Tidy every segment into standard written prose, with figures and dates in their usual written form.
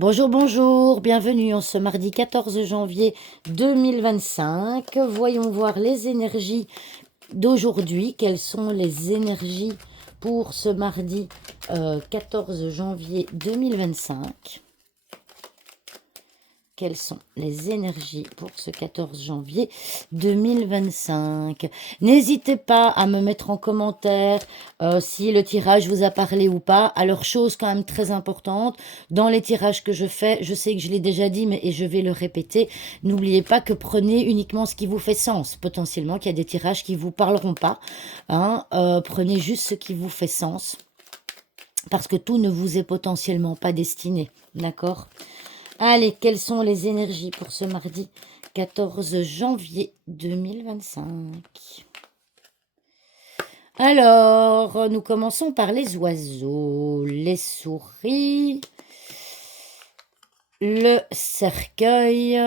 Bonjour, bonjour, bienvenue en ce mardi 14 janvier 2025. Voyons voir les énergies d'aujourd'hui. Quelles sont les énergies pour ce mardi 14 janvier 2025? Quelles sont les énergies pour ce 14 janvier 2025? N'hésitez pas à me mettre en commentaire si le tirage vous a parlé ou pas. Alors, chose quand même très importante, dans les tirages que je fais, je sais que je l'ai déjà dit, mais et je vais le répéter, n'oubliez pas que prenez uniquement ce qui vous fait sens. Potentiellement qu'il y a des tirages qui ne vous parleront pas. Hein, prenez juste ce qui vous fait sens, parce que tout ne vous est potentiellement pas destiné. D'accord ? Allez, quelles sont les énergies pour ce mardi 14 janvier 2025? Alors, nous commençons par les oiseaux, les souris, le cercueil,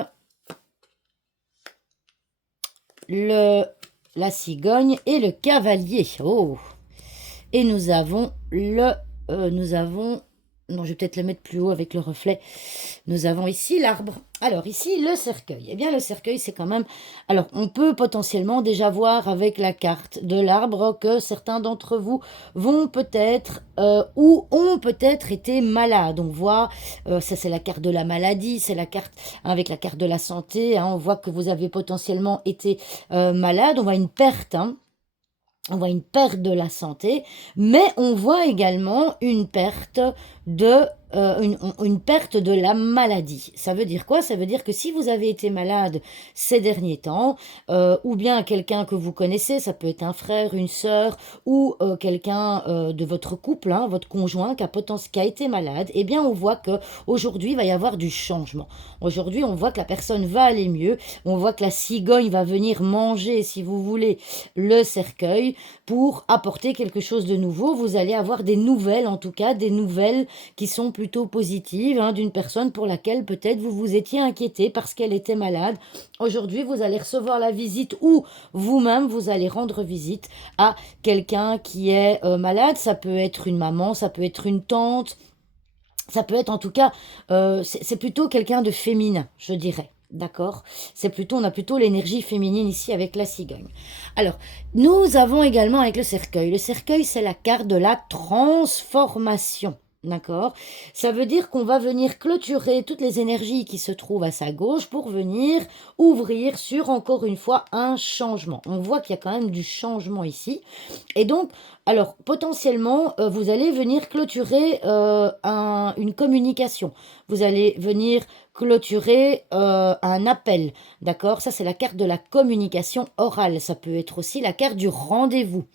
la cigogne et le cavalier. Oh! Et nous avons non, je vais peut-être le mettre plus haut avec le reflet. Nous avons ici l'arbre. Alors, ici, le cercueil. Eh bien, le cercueil, c'est quand même... Alors, on peut potentiellement déjà voir avec la carte de l'arbre que certains d'entre vous vont peut-être ou ont peut-être été malades. On voit, ça c'est la carte de la maladie, c'est la carte avec la carte de la santé. Hein, on voit que vous avez potentiellement été malade. On voit une perte, hein. On voit une perte de la santé, mais on voit également une perte de une perte de la maladie. Ça veut dire quoi? Ça veut dire que si vous avez été malade ces derniers temps, ou bien quelqu'un que vous connaissez, ça peut être un frère, une sœur, ou quelqu'un de votre couple, hein, votre conjoint qui a été malade, eh bien on voit que aujourd'hui il va y avoir du changement. Aujourd'hui on voit que la personne va aller mieux, on voit que la cigogne va venir manger, si vous voulez, le cercueil pour apporter quelque chose de nouveau. Vous allez avoir des nouvelles, en tout cas des nouvelles qui sont plutôt positives, hein, d'une personne pour laquelle peut-être vous vous étiez inquiété parce qu'elle était malade. Aujourd'hui, vous allez recevoir la visite ou vous-même, vous allez rendre visite à quelqu'un qui est malade. Ça peut être une maman, ça peut être une tante, ça peut être en tout cas, c'est plutôt quelqu'un de féminin, je dirais. D'accord? On a plutôt l'énergie féminine ici avec la cigogne. Alors, nous avons également avec le cercueil. Le cercueil, c'est la carte de la transformation. D'accord? Ça veut dire qu'on va venir clôturer toutes les énergies qui se trouvent à sa gauche pour venir ouvrir sur, encore une fois, un changement. On voit qu'il y a quand même du changement ici. Et donc, alors, potentiellement, vous allez venir clôturer une communication. Vous allez venir clôturer un appel, d'accord? Ça, c'est la carte de la communication orale. Ça peut être aussi la carte du rendez-vous.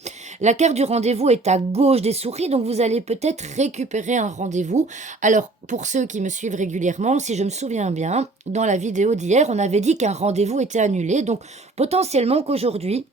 La carte du rendez-vous est à gauche des souris, donc vous allez peut-être récupérer un rendez-vous. Alors, pour ceux qui me suivent régulièrement, si je me souviens bien, dans la vidéo d'hier, on avait dit qu'un rendez-vous était annulé. Donc, potentiellement qu'aujourd'hui,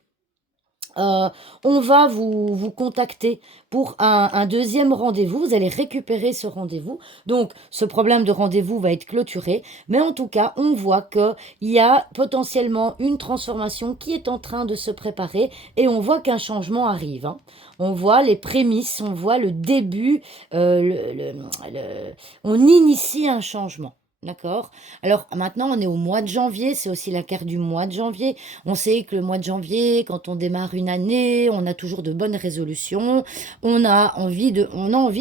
euh, on va vous contacter pour un deuxième rendez-vous. Vous allez récupérer ce rendez-vous. Donc, ce problème de rendez-vous va être clôturé. Mais en tout cas, on voit qu'il y a potentiellement une transformation qui est en train de se préparer et on voit qu'un changement arrive. Hein. On voit les prémices, on voit le début, on initie un changement. D'accord? Alors maintenant, on est au mois de janvier, c'est aussi la carte du mois de janvier. On sait que le mois de janvier, quand on démarre une année, on a toujours de bonnes résolutions, on a envie de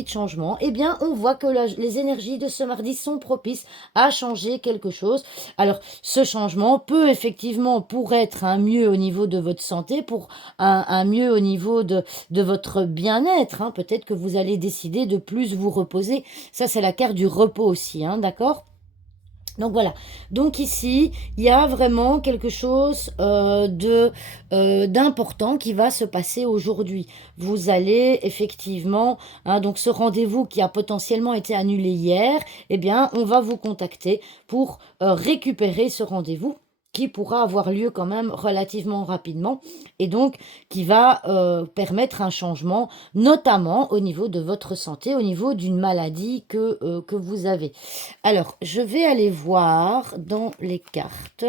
changement. Eh bien, on voit que les énergies de ce mardi sont propices à changer quelque chose. Alors, ce changement peut effectivement, pour être un mieux au niveau de votre santé, pour un mieux au niveau de votre bien-être, hein. Peut-être que vous allez décider de plus vous reposer. Ça, c'est la carte du repos aussi, hein, d'accord? Donc voilà, donc ici, il y a vraiment quelque chose d'important qui va se passer aujourd'hui. Vous allez effectivement, hein, donc ce rendez-vous qui a potentiellement été annulé hier, eh bien, on va vous contacter pour récupérer ce rendez-vous qui pourra avoir lieu quand même relativement rapidement et donc qui va permettre un changement, notamment au niveau de votre santé, au niveau d'une maladie que vous avez. Alors, je vais aller voir dans les cartes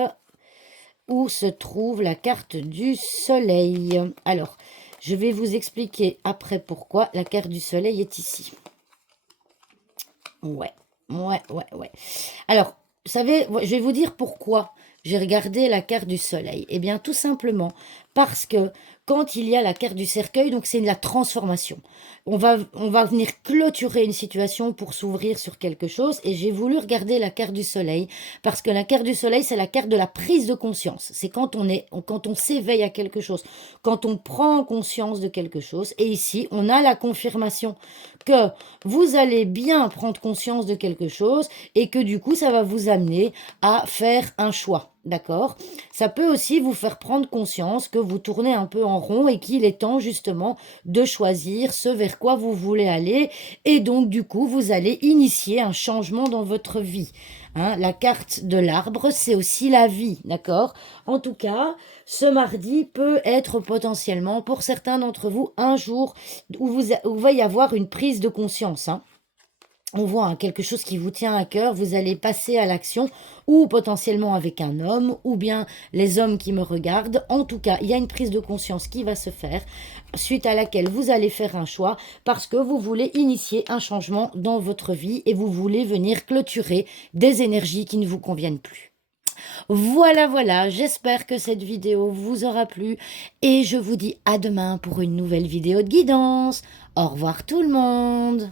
où se trouve la carte du soleil. Alors, je vais vous expliquer après pourquoi la carte du soleil est ici. Ouais. Ouais, ouais, ouais. Alors, vous savez, je vais vous dire pourquoi j'ai regardé la carte du soleil. Eh bien, tout simplement parce que quand il y a la carte du cercueil, donc c'est la transformation. On va venir clôturer une situation pour s'ouvrir sur quelque chose. Et j'ai voulu regarder la carte du soleil parce que la carte du soleil, c'est la carte de la prise de conscience. C'est quand on s'éveille à quelque chose, quand on prend conscience de quelque chose. Et ici, on a la confirmation que vous allez bien prendre conscience de quelque chose et que du coup, ça va vous amener à faire un choix. D'accord? Ça peut aussi vous faire prendre conscience que vous tournez un peu en rond et qu'il est temps justement de choisir ce vers quoi vous voulez aller. Et donc, du coup, vous allez initier un changement dans votre vie. Hein, la carte de l'arbre, c'est aussi la vie, d'accord? En tout cas, ce mardi peut être potentiellement, pour certains d'entre vous, un jour où va y avoir une prise de conscience. Hein. On voit hein, quelque chose qui vous tient à cœur, vous allez passer à l'action, ou potentiellement avec un homme, ou bien les hommes qui me regardent. En tout cas, il y a une prise de conscience qui va se faire, suite à laquelle vous allez faire un choix, parce que vous voulez initier un changement dans votre vie, et vous voulez venir clôturer des énergies qui ne vous conviennent plus. Voilà, voilà, j'espère que cette vidéo vous aura plu, et je vous dis à demain pour une nouvelle vidéo de guidance. Au revoir tout le monde!